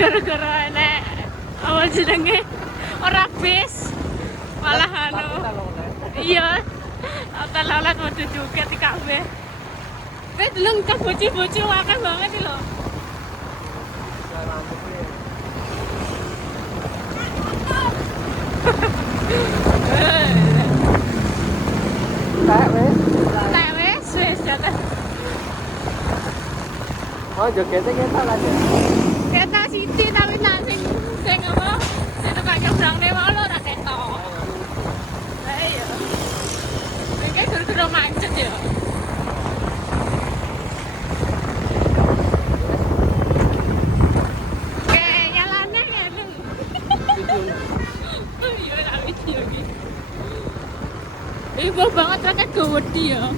gara-gara nek apa jenenge ora bis malah anu iya hotel lalat mau joget di kabeh wis deleng cah bocil-bocil akeh banget iki lho tak wis jatuh oh jogetnya kita lah ya kereta Siti tapi nak sing apa sing tukang nyebrang dewa lo ora ketok lah iya iki gara-gara macet ya kayak nyalane ya lu iya tak video iki ibu banget rakyat gawedi ya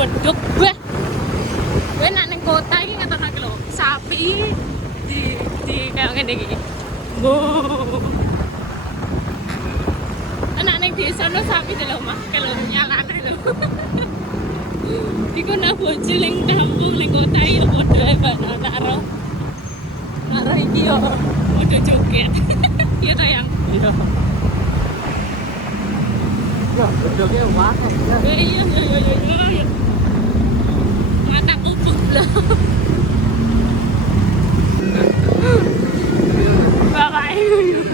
wedok bah kowe nak ning kota iki ngetokno iki lho sapi di kayak ngene iki anak ning desa no sapi lho mah kalau nyalane lho iku nak bocil ning kampung ning kota iki padha ae Mbak nak ro iki yo padha joget iya ta yang iya ya bedoknya wae iya mata kupuk lah bapak ibu lucu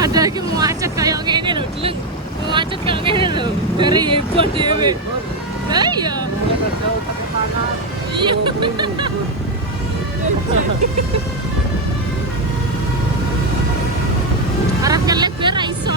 ada lagi mau acet kayak gini loh dulu mau acet kayak gini loh dari heboh dewe nah iya iya harap kelek biar iso